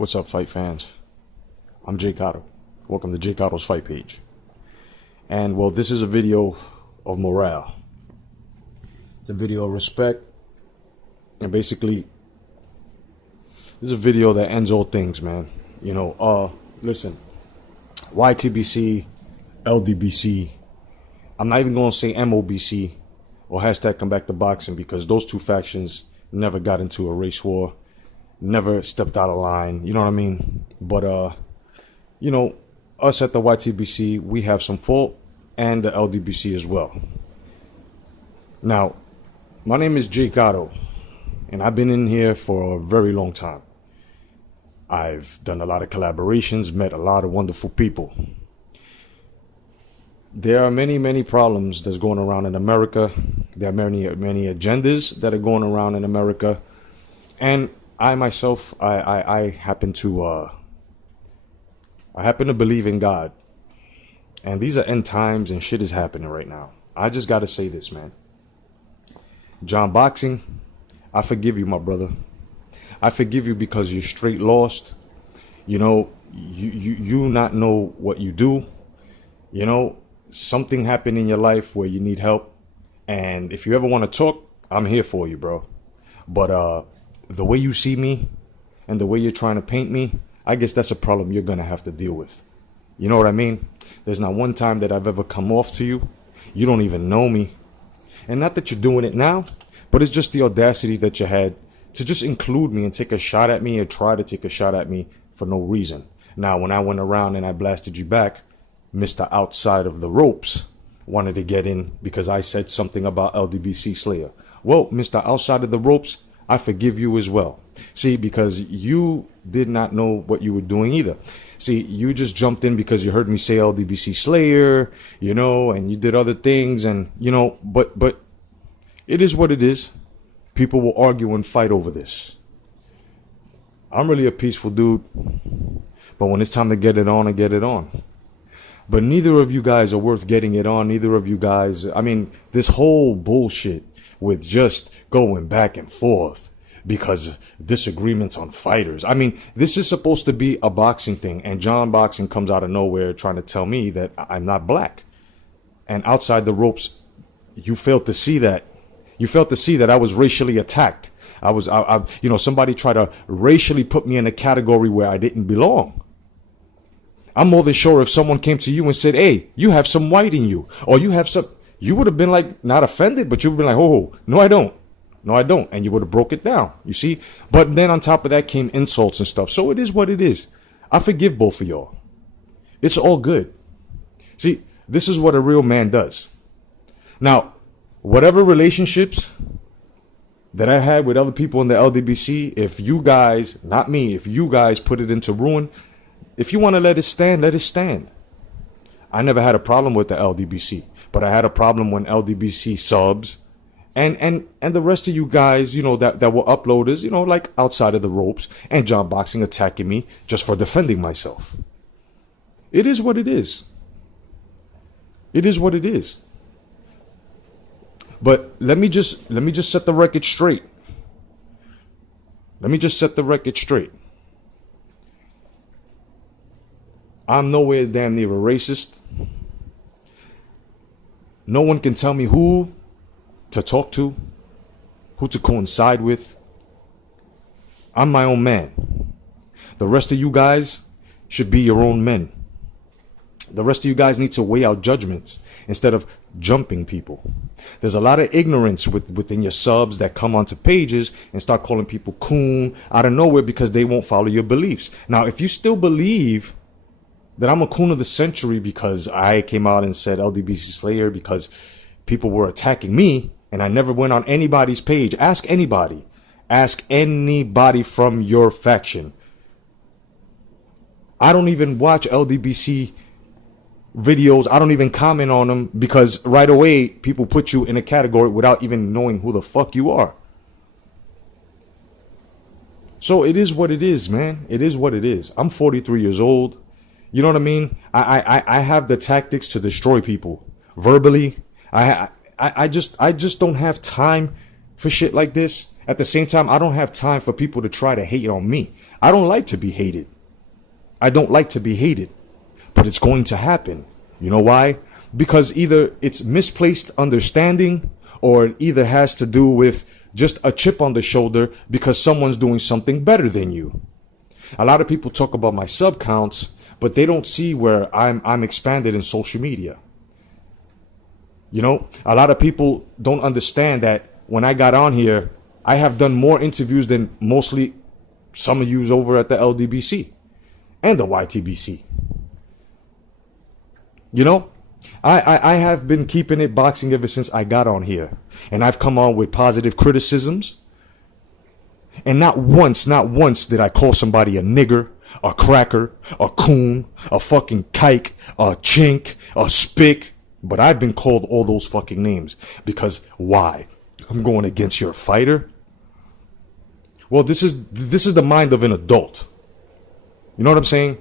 What's up, fight fans? I'm J.COTTO. Welcome to J.COTTO's fight page. And well, this is a video of morale. It's a video of respect. And basically, this is a video that ends all things, man. You know, listen, YTBC, LDBC, I'm not even going to say MOBC or hashtag come back to boxing, because those two factions never got into a race war. Never stepped out of line, you know what I mean? But, you know, us at the YTBC, we have some fault, and the LDBC as well. Now, my name is J.COTTO, and I've been in here for a very long time. I've done a lot of collaborations, met a lot of wonderful people. There are many problems that's going around in America. There are many agendas that are going around in America. And I myself, I happen to believe in God, and these are end times, and shit is happening right now. I just gotta say this, man. John Boxing, I forgive you, my brother. I forgive you because you're straight lost. You know, you not know what you do. You know, something happened in your life where you need help, and if you ever want to talk, I'm here for you, bro. But the way you see me and the way you're trying to paint me, I guess that's a problem you're going to have to deal with. You know what I mean? There's not one time that I've ever come off to you. You don't even know me. And not that you're doing it now, but it's just the audacity that you had to just include me and take a shot at me, or try to take a shot at me for no reason. Now, when I went around and I blasted you back, Mr. Outside of the Ropes wanted to get in because I said something about LDBC Slayer. Well, Mr. Outside of the Ropes, I forgive you as well. See, because you did not know what you were doing either. See, you just jumped in because you heard me say LDBC Slayer, you know, and you did other things, and, you know, but it is what it is. People will argue and fight over this. I'm really a peaceful dude, but when it's time to get it on, I get it on. But neither of you guys are worth getting it on. Neither of you guys, I mean, this whole bullshit with just going back and forth because disagreements on fighters. I mean, this is supposed to be a boxing thing, and John Boxing comes out of nowhere trying to tell me that I'm not black. And Outside the Ropes, you failed to see that. You failed to see that I was racially attacked. You know, somebody tried to racially put me in a category where I didn't belong. I'm more than sure if someone came to you and said, hey, you have some white in you, or you have some, you would have been like, not offended, but you would have been like, oh, no, I don't. No, I don't. And you would have broke it down, you see? But then on top of that came insults and stuff. So it is what it is. I forgive both of y'all. It's all good. See, this is what a real man does. Now, whatever relationships that I had with other people in the LDBC, if you guys, not me, if you guys put it into ruin, if you want to let it stand, let it stand. I never had a problem with the LDBC, but I had a problem when LDBC subs and the rest of you guys, you know, that were uploaders, you know, like Outside of the Ropes and John Boxing attacking me just for defending myself. It is what it is. It is what it is. But let me just set the record straight. Let me just set the record straight. I'm nowhere damn near a racist. No one can tell me who to talk to, who to coincide with. I'm my own man. The rest of you guys should be your own men. The rest of you guys need to weigh out judgments instead of jumping people. There's a lot of ignorance within your subs that come onto pages and start calling people coon out of nowhere because they won't follow your beliefs. Now, if you still believe that I'm a coon of the century because I came out and said LDBC Slayer because people were attacking me and I never went on anybody's page. Ask anybody. Ask anybody from your faction. I don't even watch LDBC videos. I don't even comment on them because right away people put you in a category without even knowing who the fuck you are. So it is what it is, man. It is what it is. I'm 43 years old. You know what I mean? I have the tactics to destroy people verbally. I just don't have time for shit like this. At the same time, I don't have time for people to try to hate on me. I don't like to be hated. I don't like to be hated, but it's going to happen. You know why? Because either it's misplaced understanding, or it either has to do with just a chip on the shoulder because someone's doing something better than you. A lot of people talk about my sub counts, but they don't see where I'm expanded in social media. You know, a lot of people don't understand that when I got on here, I have done more interviews than mostly some of yous over at the LDBC and the YTBC. You know, I have been keeping it boxing ever since I got on here. And I've come on with positive criticisms. And not once did I call somebody a nigger, a cracker, a coon, a fucking kike, a chink, a spick. But I've been called all those fucking names. Because why? I'm going against your fighter? Well, this is the mind of an adult. You know what I'm saying?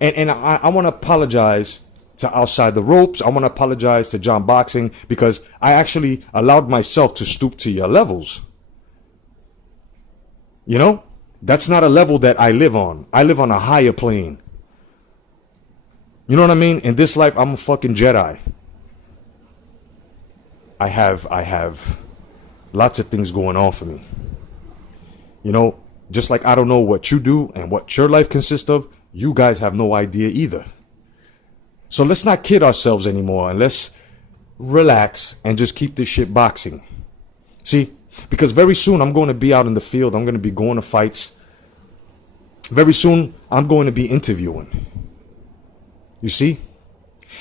And I want to apologize to Outside the Ropes. I want to apologize to John Boxing because I actually allowed myself to stoop to your levels. You know, that's not a level that I live on. I live on a higher plane. You know what I mean? In this life, I'm a fucking Jedi. I have lots of things going on for me. You know, just like I don't know what you do and what your life consists of, you guys have no idea either. So let's not kid ourselves anymore and let's relax and just keep this shit boxing. See? Because very soon I'm going to be out in the field. I'm going to be going to fights. Very soon I'm going to be interviewing. You see?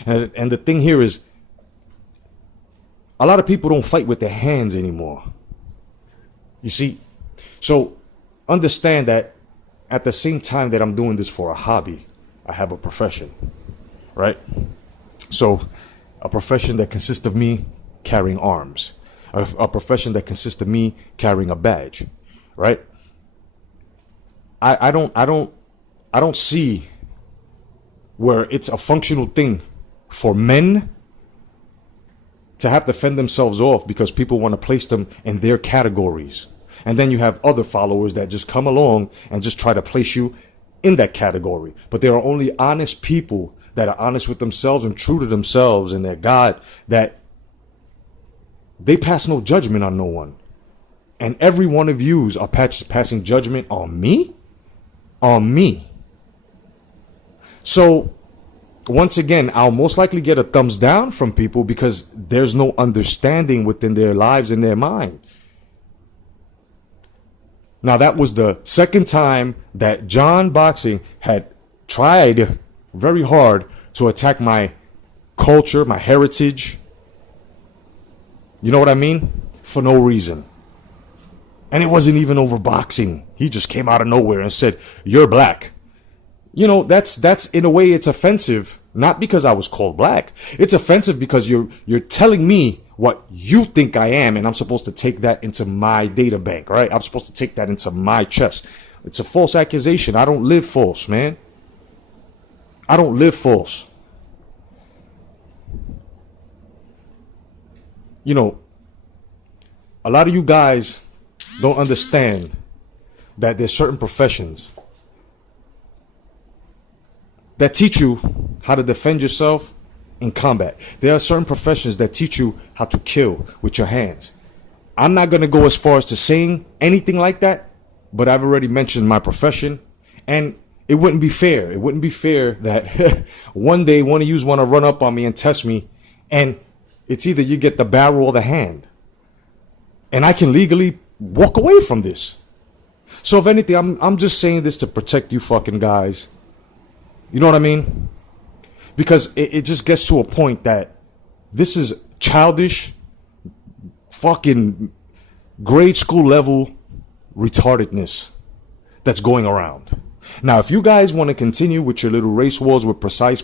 And the thing here is, a lot of people don't fight with their hands anymore. You see? So understand that at the same time that I'm doing this for a hobby, I have a profession. Right? So a profession that consists of me carrying arms. A profession that consists of me carrying a badge, right? I don't see where it's a functional thing for men to have to fend themselves off because people want to place them in their categories. And then you have other followers that just come along and just try to place you in that category. But there are only honest people that are honest with themselves and true to themselves and their God, that they pass no judgment on no one. And every one of yous are passing judgment on me? On me. So, once again, I'll most likely get a thumbs down from people because there's no understanding within their lives and their mind. Now, that was the second time that John Boxing had tried very hard to attack my culture, my heritage. You know what I mean? For no reason. And it wasn't even over boxing. He just came out of nowhere and said, "You're black." You know, that's in a way it's offensive, not because I was called black. It's offensive because you're telling me what you think I am, and I'm supposed to take that into my data bank, right? I'm supposed to take that into my chest. It's a false accusation. I don't live false, man. I don't live false. You know, a lot of you guys don't understand that there's certain professions that teach you how to defend yourself in combat. There are certain professions that teach you how to kill with your hands. I'm not going to go as far as to saying anything like that, but I've already mentioned my profession, and it wouldn't be fair. It wouldn't be fair that one day one of you want to run up on me and test me, and it's either you get the barrel or the hand. And I can legally walk away from this. So if anything, I'm just saying this to protect you fucking guys. You know what I mean? Because it just gets to a point that this is childish, fucking grade school level retardedness that's going around. Now, if you guys want to continue with your little race wars with precise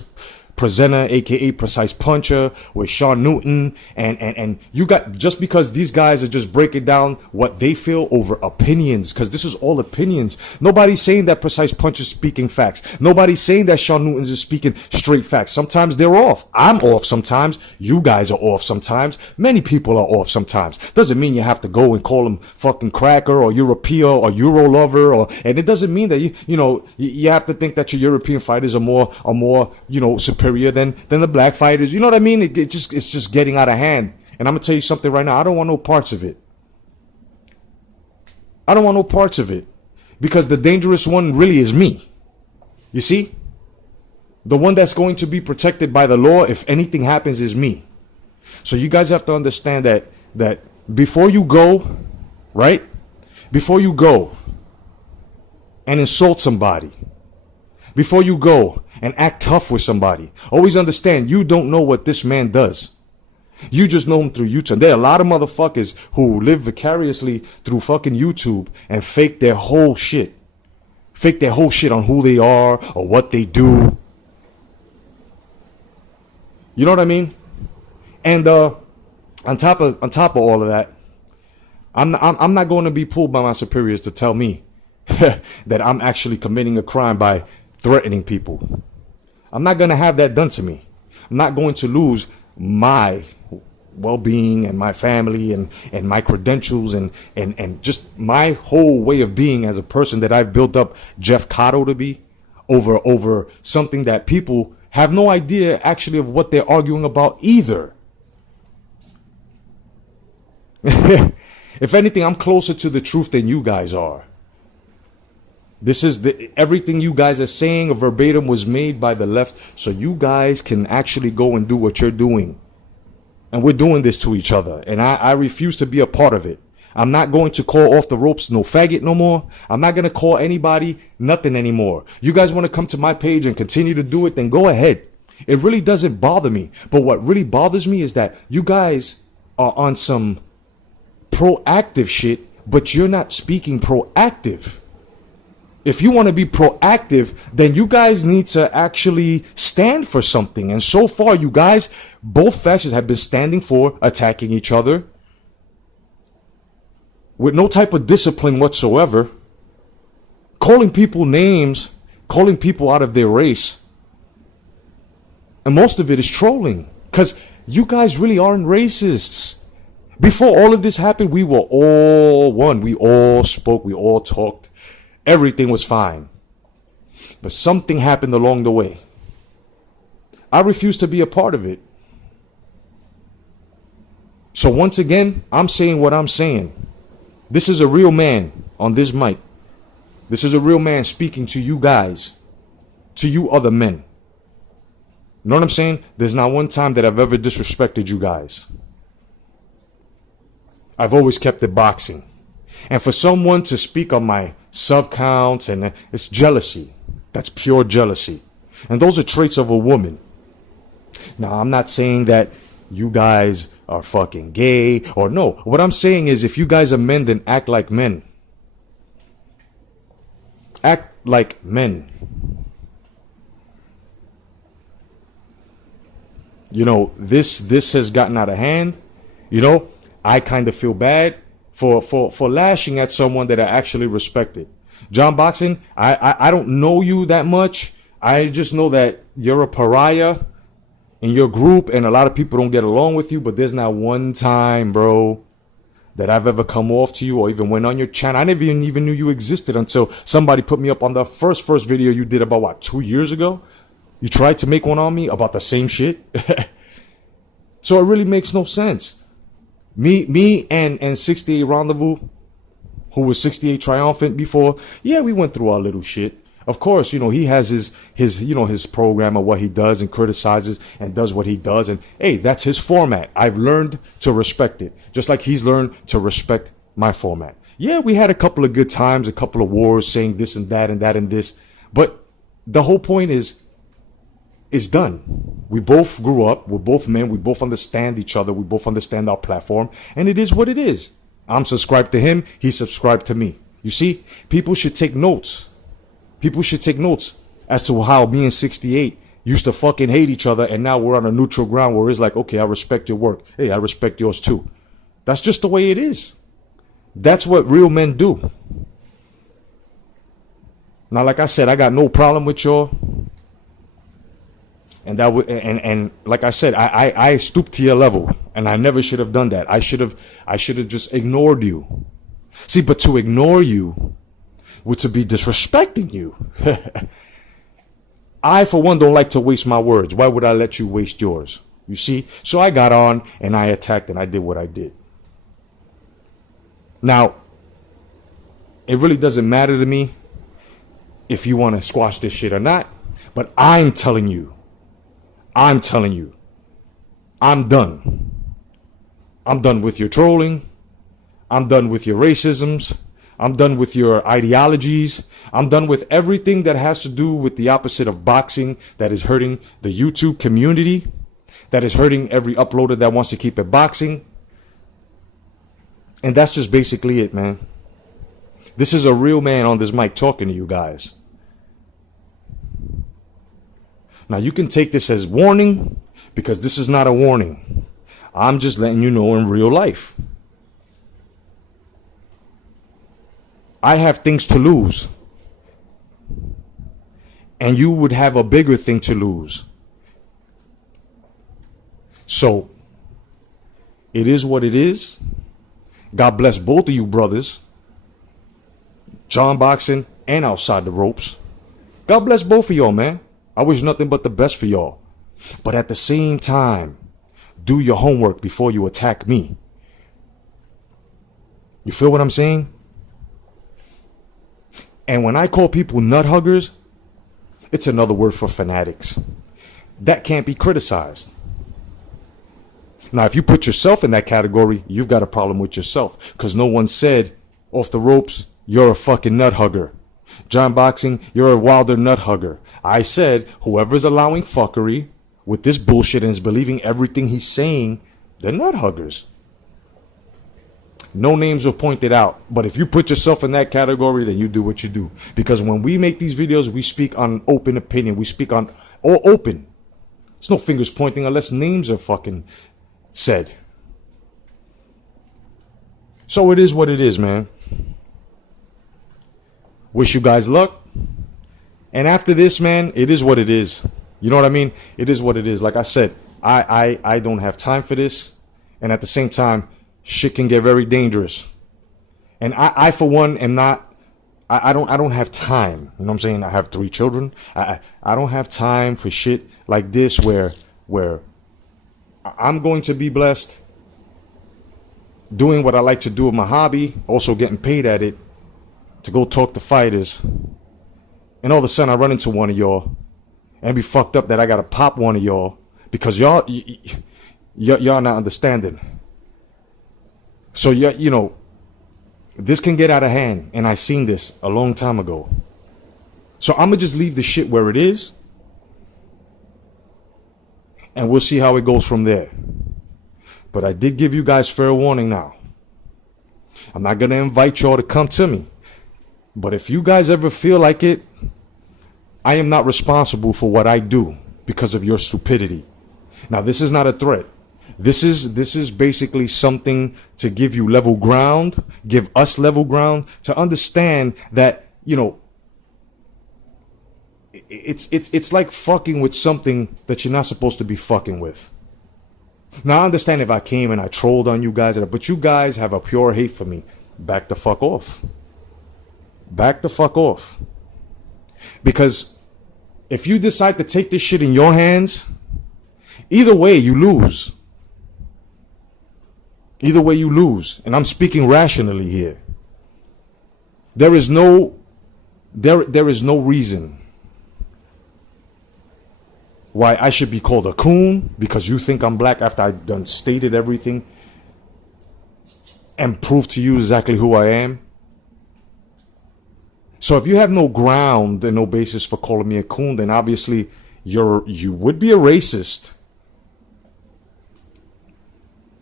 presenter, aka Precise Puncher, with Sean Newton, and you got, just because these guys are just breaking down what they feel over opinions, because this is all opinions. Nobody's saying that Precise Puncher is speaking facts. Nobody's saying that Sean Newton is speaking straight facts. Sometimes they're off. I'm off sometimes. You guys are off sometimes. Many people are off sometimes. Doesn't mean you have to go and call them fucking cracker or Europea or Euro lover, and it doesn't mean that you have to think that your European fighters are more superior than the black fighters. You know what I mean? It's just getting out of hand. And I'm gonna tell you something right now. I don't want no parts of it. I don't want no parts of it, because the dangerous one really is me. You see? The one that's going to be protected by the law if anything happens is me. So you guys have to understand that before you go, right? Before you go and insult somebody, before you go and act tough with somebody, always understand you don't know what this man does. You just know him through YouTube. There are a lot of motherfuckers who live vicariously through fucking YouTube and fake their whole shit. Fake their whole shit on who they are or what they do. You know what I mean? And on top of all of that, I'm not going to be pulled by my superiors to tell me that I'm actually committing a crime by threatening people. I'm not going to have that done to me. I'm not going to lose my well-being and my family and my credentials and just my whole way of being as a person that I've built up J.COTTO to be over something that people have no idea actually of what they're arguing about either. If anything, I'm closer to the truth than you guys are. This is everything you guys are saying verbatim was made by the left, so you guys can actually go and do what you're doing. And we're doing this to each other, and I refuse to be a part of it. I'm not going to call off the ropes no faggot no more. I'm not going to call anybody nothing anymore. You guys want to come to my page and continue to do it, then go ahead. It really doesn't bother me. But what really bothers me is that you guys are on some proactive shit, but you're not speaking proactive. If you want to be proactive, then you guys need to actually stand for something. And so far, you guys, both factions have been standing for attacking each other with no type of discipline whatsoever, calling people names, calling people out of their race. And most of it is trolling, because you guys really aren't racists. Before all of this happened, we were all one. We all spoke. We all talked. Everything was fine. But something happened along the way. I refuse to be a part of it. So once again, I'm saying what I'm saying. This is a real man on this mic. This is a real man speaking to you guys, to you other men. You know what I'm saying? There's not one time that I've ever disrespected you guys. I've always kept it boxing. And for someone to speak on my sub counts, and it's jealousy. That's pure jealousy. And those are traits of a woman. Now, I'm not saying that you guys are fucking gay or no. What I'm saying is, if you guys are men, then act like men. Act like men. You know, this has gotten out of hand. You know, I kind of feel bad for lashing at someone that I actually respected. John Boxing, I don't know you that much. I just know that you're a pariah in your group and a lot of people don't get along with you, but there's not one time, bro, that I've ever come off to you or even went on your channel. I never even knew you existed until somebody put me up on the first video you did about, what, 2 years ago? You tried to make one on me about the same shit? So it really makes no sense. Me and 68 Rendezvous, who was 68 Triumphant before, yeah, we went through our little shit. Of course, you know, he has his program of what he does and criticizes and does what he does. And hey, that's his format. I've learned to respect it, just like he's learned to respect my format. Yeah, we had a couple of good times, a couple of wars saying this and that and that and this. But the whole point is, it's done. We both grew up. We're both men. We both understand each other. We both understand our platform. And it is what it is. I'm subscribed to him. He's subscribed to me. You see, people should take notes. People should take notes as to how me and 68, used to fucking hate each other, and now we're on a neutral ground where it's like, okay, I respect your work. Hey, I respect yours too. That's just the way it is. That's what real men do. Now, like I said, I got no problem with y'all. And that and like I said, I stooped to your level, and I never should have done that. I should have just ignored you. See, but to ignore you would to be disrespecting you. I, for one, don't like to waste my words. Why would I let you waste yours? You see? So I got on and I attacked and I did what I did. Now, it really doesn't matter to me if you want to squash this shit or not. But I'm telling you, I'm done. I'm done with your trolling. I'm done with your racisms. I'm done with your ideologies. I'm done with everything that has to do with the opposite of boxing, that is hurting the YouTube community, that is hurting every uploader that wants to keep it boxing. And that's just basically it, man. This is a real man on this mic talking to you guys. Now, you can take this as warning, because this is not a warning. I'm just letting you know in real life. I have things to lose. And you would have a bigger thing to lose. So, it is what it is. God bless both of you brothers. John Boxing and Outside the Ropes. God bless both of y'all, man. I wish nothing but the best for y'all. But at the same time, do your homework before you attack me. You feel what I'm saying? And when I call people nut huggers, it's another word for fanatics. That can't be criticized. Now, if you put yourself in that category, you've got a problem with yourself. Because no one said, Off the Ropes, you're a fucking nut hugger. John Boxing, you're a Wilder nut hugger. I said, whoever's allowing fuckery with this bullshit and is believing everything he's saying, they're nut huggers. No names were pointed out. But if you put yourself in that category, then you do what you do. Because when we make these videos, we speak on open opinion. We speak on all open. There's no fingers pointing unless names are fucking said. So it is what it is, man. Wish you guys luck. And after this, man, it is what it is. You know what I mean? It is what it is. Like I said, I don't have time for this. And at the same time, shit can get very dangerous. And I for one, am not, I don't have time. You know what I'm saying? I have 3 children. I don't have time for shit like this where I'm going to be blessed doing what I like to do with my hobby, also getting paid at it, to go talk to fighters. And all of a sudden I run into one of y'all and be fucked up that I gotta pop one of y'all because y'all not understanding. So you know, this can get out of hand, and I seen this a long time ago. So I'm gonna just leave the shit where it is, and we'll see how it goes from there. But I did give you guys fair warning now. I'm not gonna invite y'all to come to me. But if you guys ever feel like it, I am not responsible for what I do because of your stupidity. Now, this is not a threat. This is basically something to give you level ground, give us level ground, to understand that, you know, it's like fucking with something that you're not supposed to be fucking with. Now, I understand if I came and I trolled on you guys, but you guys have a pure hate for me. Back the fuck off. Back the fuck off. Because if you decide to take this shit in your hands, either way you lose. Either way you lose. And I'm speaking rationally here. There is no reason why I should be called a coon because you think I'm black after I've done stated everything and proved to you exactly who I am. So if you have no ground and no basis for calling me a coon, then obviously you would be a racist.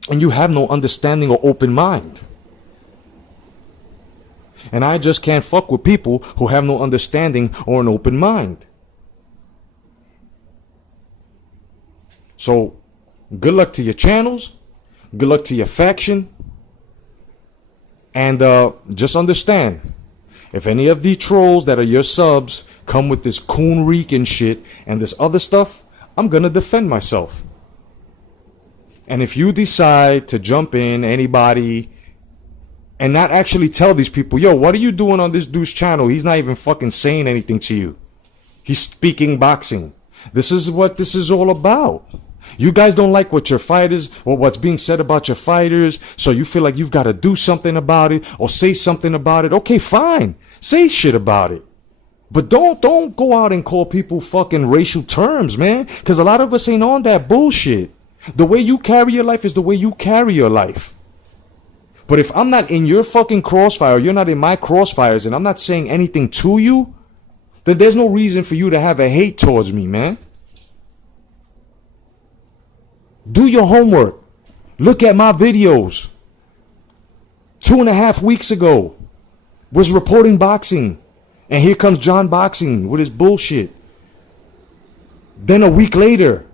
And you have no understanding or open mind. And I just can't fuck with people who have no understanding or an open mind. So good luck to your channels. Good luck to your faction. And just understand, if any of the trolls that are your subs come with this coon reek and shit and this other stuff, I'm going to defend myself. And if you decide to jump in, anybody, and not actually tell these people, yo, what are you doing on this dude's channel? He's not even fucking saying anything to you. He's speaking boxing. This is what this is all about. You guys don't like what your fighters or what's being said about your fighters, so you feel like you've got to do something about it or say something about it. Okay, fine. Say shit about it. But don't go out and call people fucking racial terms, man, because a lot of us ain't on that bullshit. The way you carry your life is the way you carry your life. But if I'm not in your fucking crossfire, or you're not in my crossfires, and I'm not saying anything to you, then there's no reason for you to have a hate towards me, man. Do your homework. Look at my videos. 2.5 weeks ago, was reporting boxing. And here comes John Boxing with his bullshit. Then a week later,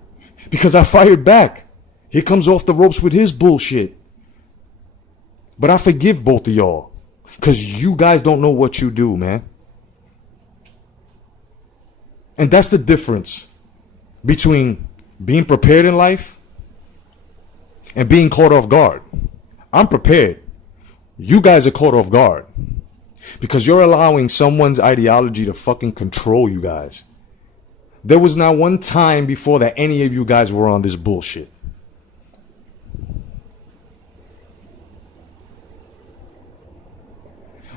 because I fired back, he comes off the ropes with his bullshit. But I forgive both of y'all, because you guys don't know what you do, man. And that's the difference between being prepared in life and being caught off guard. I'm prepared. You guys are caught off guard because you're allowing someone's ideology to fucking control you guys. There was not one time before that any of you guys were on this bullshit.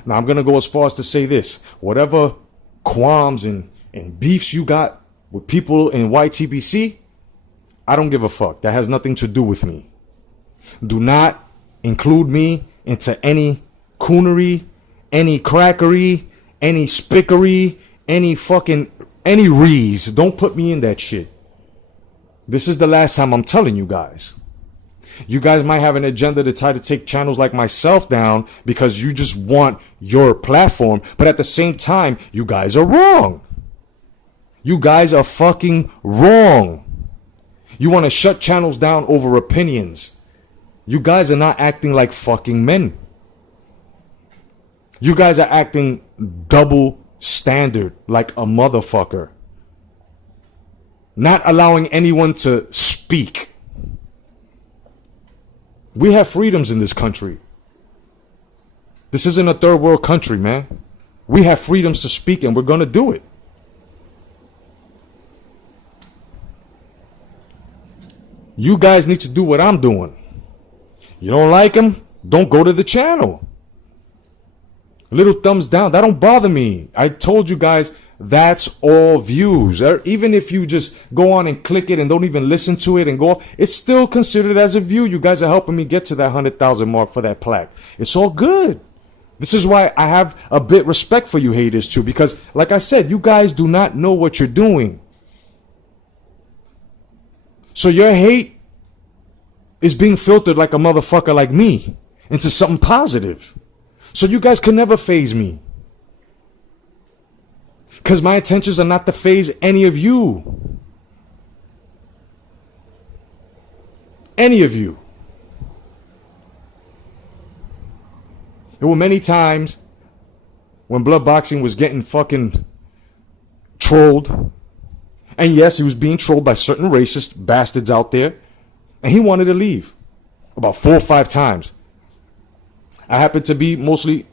Now I'm going to go as far as to say this. Whatever qualms and beefs you got with people in YTBC, I don't give a fuck. That has nothing to do with me. Do not include me into any coonery, any crackery, any spickery, any rees. Don't put me in that shit. This is the last time I'm telling you guys. You guys might have an agenda to try to take channels like myself down because you just want your platform. But at the same time, you guys are wrong. You guys are fucking wrong. You want to shut channels down over opinions. You guys are not acting like fucking men. You guys are acting double standard like a motherfucker. Not allowing anyone to speak. We have freedoms in this country. This isn't a third world country, man. We have freedoms to speak and we're going to do it. You guys need to do what I'm doing. You don't like him? Don't go to the channel. Little thumbs down. That don't bother me. I told you guys that's all views. Even if you just go on and click it and don't even listen to it and go off, it's still considered as a view. You guys are helping me get to that 100,000 mark for that plaque. It's all good. This is why I have a bit respect for you haters too, because like I said, you guys do not know what you're doing. So your hate is being filtered like a motherfucker like me into something positive. So you guys can never faze me. Because my intentions are not to faze any of you. Any of you. There were many times when blood boxing was getting fucking trolled. And yes, he was being trolled by certain racist bastards out there. And he wanted to leave. About 4 or 5 times. I happened to be mostly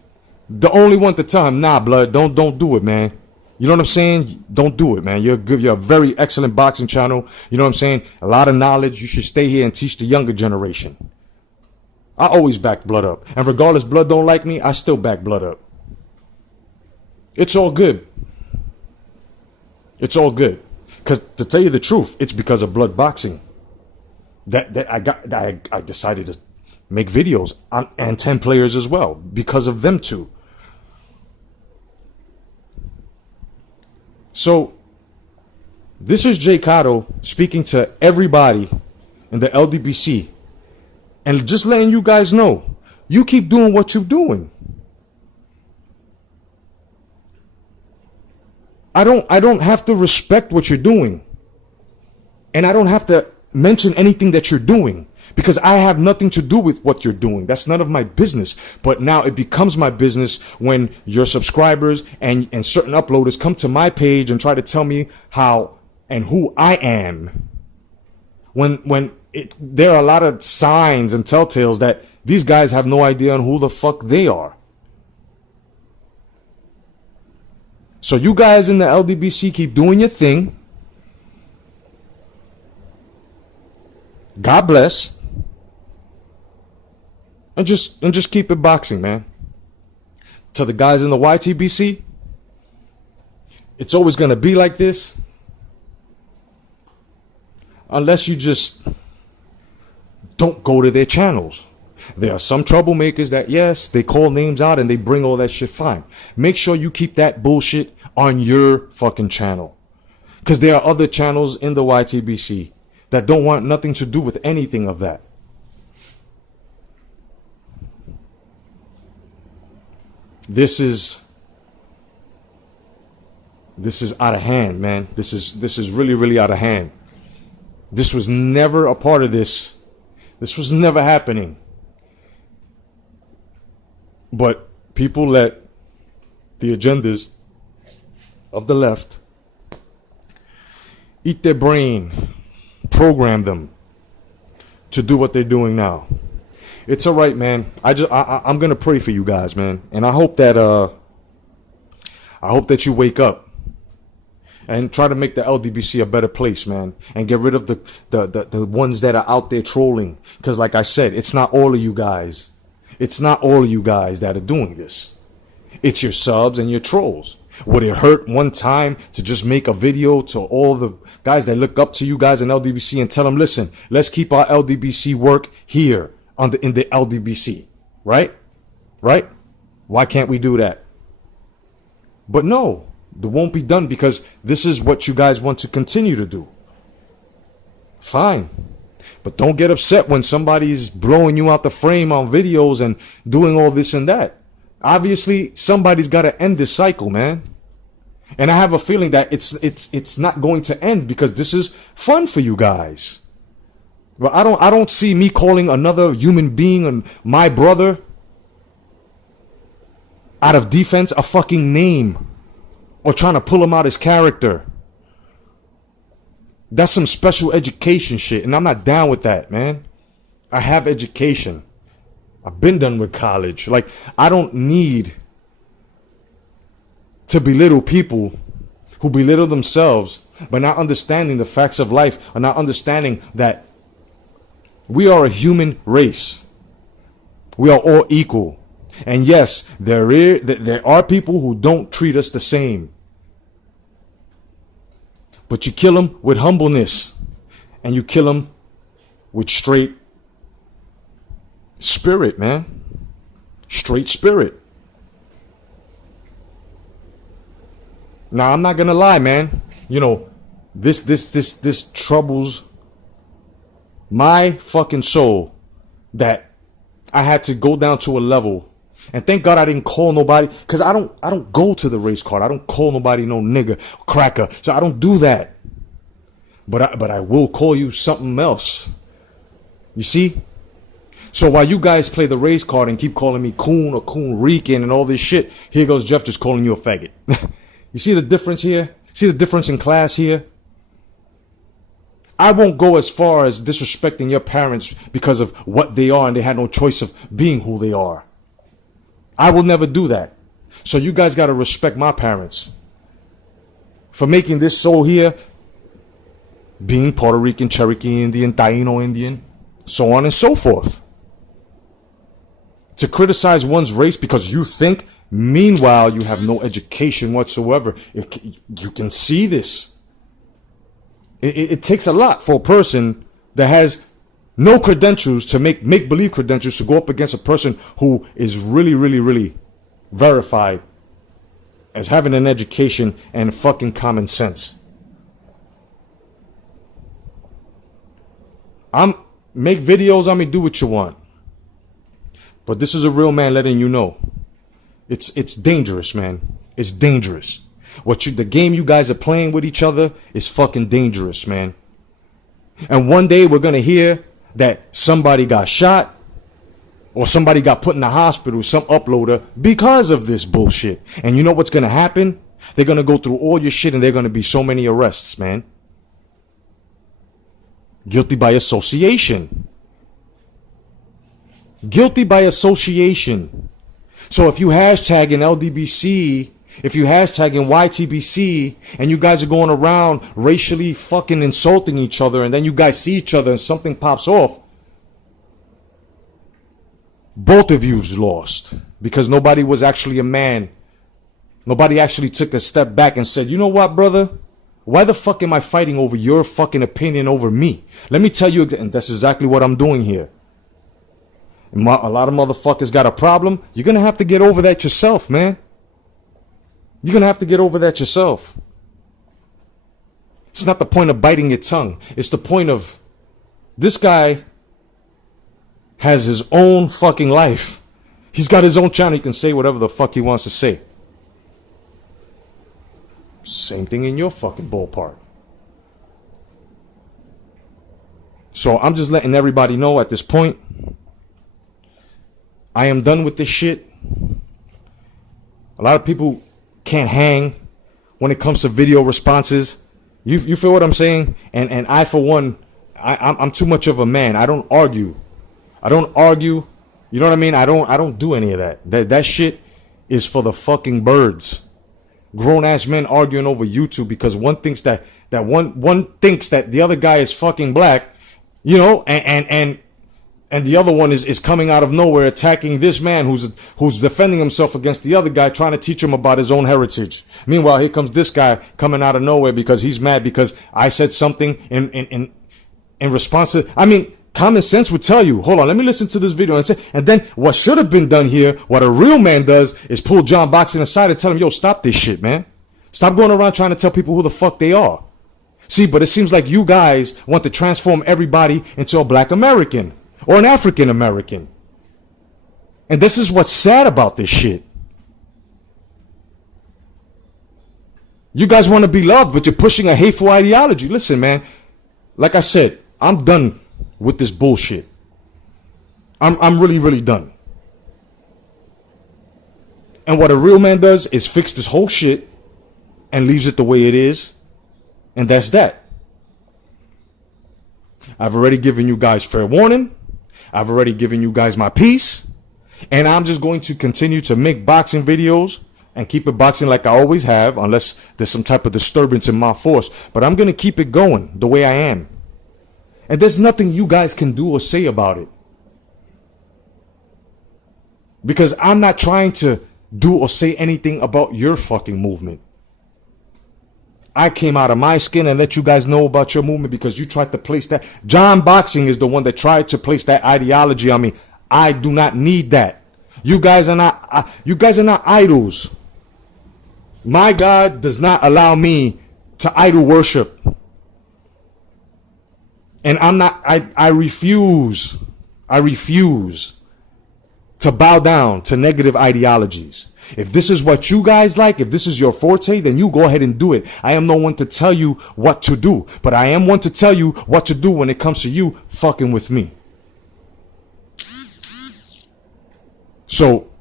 the only one to tell him, nah, blood, don't do it, man. You know what I'm saying? Don't do it, man. You're good. You're a very excellent boxing channel. You know what I'm saying? A lot of knowledge. You should stay here and teach the younger generation. I always back blood up. And regardless, blood don't like me, I still back blood up. It's all good. It's all good. Because to tell you the truth, it's because of blood boxing that I decided to make videos on, and 10 players as well. Because of them two. So, this is J.COTTO speaking to everybody in the LDBC and just letting you guys know, you keep doing what you're doing. I don't have to respect what you're doing. And I don't have to mention anything that you're doing, because I have nothing to do with what you're doing. That's none of my business. But now it becomes my business when your subscribers and certain uploaders come to my page and try to tell me how and who I am. There are a lot of signs and telltales that these guys have no idea on who the fuck they are. So you guys in the LDBC keep doing your thing. God bless. And just keep it boxing, man. To the guys in the YTBC, it's always going to be like this. Unless you just don't go to their channels. There are some troublemakers that, yes, they call names out and they bring all that shit, fine. Make sure you keep that bullshit on your fucking channel. Because there are other channels in the YTBC that don't want nothing to do with anything of that. This is out of hand, man. This is really, really out of hand. This was never a part of this. This was never happening. But people let the agendas of the left eat their brain, program them to do what they're doing now. It's all right, man. I'm gonna pray for you guys, man, and I hope that you wake up and try to make the LDBC a better place, man, and get rid of the ones that are out there trolling. Because, like I said, it's not all of you guys. It's not all of you guys that are doing this. It's your subs and your trolls. Would it hurt one time to just make a video to all the guys that look up to you guys in LDBC and tell them, listen, let's keep our LDBC work here in the LDBC, right? Right? Why can't we do that? But no, it won't be done because this is what you guys want to continue to do. Fine. But don't get upset when somebody's blowing you out the frame on videos and doing all this and that. Obviously, somebody's got to end this cycle, man. And I have a feeling that it's not going to end because this is fun for you guys. But I don't see me calling another human being and my brother out of defense a fucking name or trying to pull him out his character. That's some special education shit, and I'm not down with that, man. I have education. I've been done with college. Like, I don't need to belittle people who belittle themselves by not understanding the facts of life or not understanding that we are a human race. We are all equal. And yes, there are people who don't treat us the same. But you kill them with humbleness. And you kill them with straight spirit, man. Straight spirit. Now, I'm not going to lie, man. You know, this troubles my fucking soul that I had to go down to a level. And thank God I didn't call nobody, because I don't go to the race card. I don't call nobody no nigga, cracker. So I don't do that. But I will call you something else. You see? So while you guys play the race card and keep calling me coon or coon Rican and all this shit, here goes Jeff just calling you a faggot. You see the difference here? See the difference in class here? I won't go as far as disrespecting your parents because of what they are and they had no choice of being who they are. I will never do that. So you guys got to respect my parents for making this soul here, being Puerto Rican, Cherokee Indian, Taino Indian, so on and so forth. To criticize one's race because you think, meanwhile, you have no education whatsoever. You can see this. It takes a lot for a person that has no credentials to make-believe credentials to go up against a person who is really, really, really verified as having an education and fucking common sense. Make videos on me, do what you want. But this is a real man letting you know. It's dangerous, man. It's dangerous. The game you guys are playing with each other is fucking dangerous, man. And one day we're going to hear that somebody got shot or somebody got put in the hospital, some uploader, because of this bullshit. And you know what's going to happen? They're going to go through all your shit and they're going to be so many arrests, man. Guilty by association. Guilty by association. So if you hashtagging LDBC, if you hashtagging YTBC, and you guys are going around racially fucking insulting each other, and then you guys see each other and something pops off, both of you's lost. Because nobody was actually a man. Nobody actually took a step back and said, you know what, brother? Why the fuck am I fighting over your fucking opinion over me? Let me tell you, and that's exactly what I'm doing here. A lot of motherfuckers got a problem. You're going to have to get over that yourself, man. You're going to have to get over that yourself. It's not the point of biting your tongue. It's the point of this guy has his own fucking life. He's got his own channel. He can say whatever the fuck he wants to say. Same thing in your fucking ballpark. So I'm just letting everybody know at this point, I am done with this shit. A lot of people can't hang when it comes to video responses. You feel what I'm saying? And I, for one, I'm too much of a man. I don't argue. I don't argue. You know what I mean? I don't do any of that. That shit is for the fucking birds. Grown ass men arguing over YouTube because one thinks that one thinks that the other guy is fucking black, you know, and the other one is coming out of nowhere attacking this man who's defending himself against the other guy, trying to teach him about his own heritage. Meanwhile, here comes this guy coming out of nowhere because he's mad because I said something in response to, I mean, common sense would tell you, hold on, let me listen to this video. And then what should have been done here, what a real man does, is pull John Boxing aside and tell him, yo, stop this shit, man. Stop going around trying to tell people who the fuck they are. See, but it seems like you guys want to transform everybody into a black American or an African American. And this is what's sad about this shit. You guys want to be loved, but you're pushing a hateful ideology. Listen, man, like I said, I'm done with this bullshit. I'm really, really done. And what a real man does is fix this whole shit and leaves it the way it is. And that's that. I've already given you guys fair warning. I've already given you guys my piece. And I'm just going to continue to make boxing videos and keep it boxing like I always have, unless there's some type of disturbance in my force. But I'm going to keep it going the way I am. And there's nothing you guys can do or say about it. Because I'm not trying to do or say anything about your fucking movement. I came out of my skin and let you guys know about your movement because you tried to place that. John Boxing is the one that tried to place that ideology on me. I do not need that. You guys are not idols. My God does not allow me to idol worship. And I refuse to bow down to negative ideologies. If this is what you guys like, if this is your forte, then you go ahead and do it. I am no one to tell you what to do, but I am one to tell you what to do when it comes to you fucking with me. So,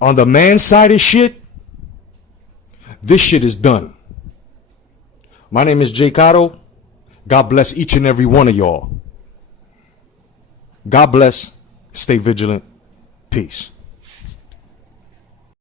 on the man's side of shit, this shit is done. My name is J.COTTO. God bless each and every one of y'all. God bless. Stay vigilant. Peace.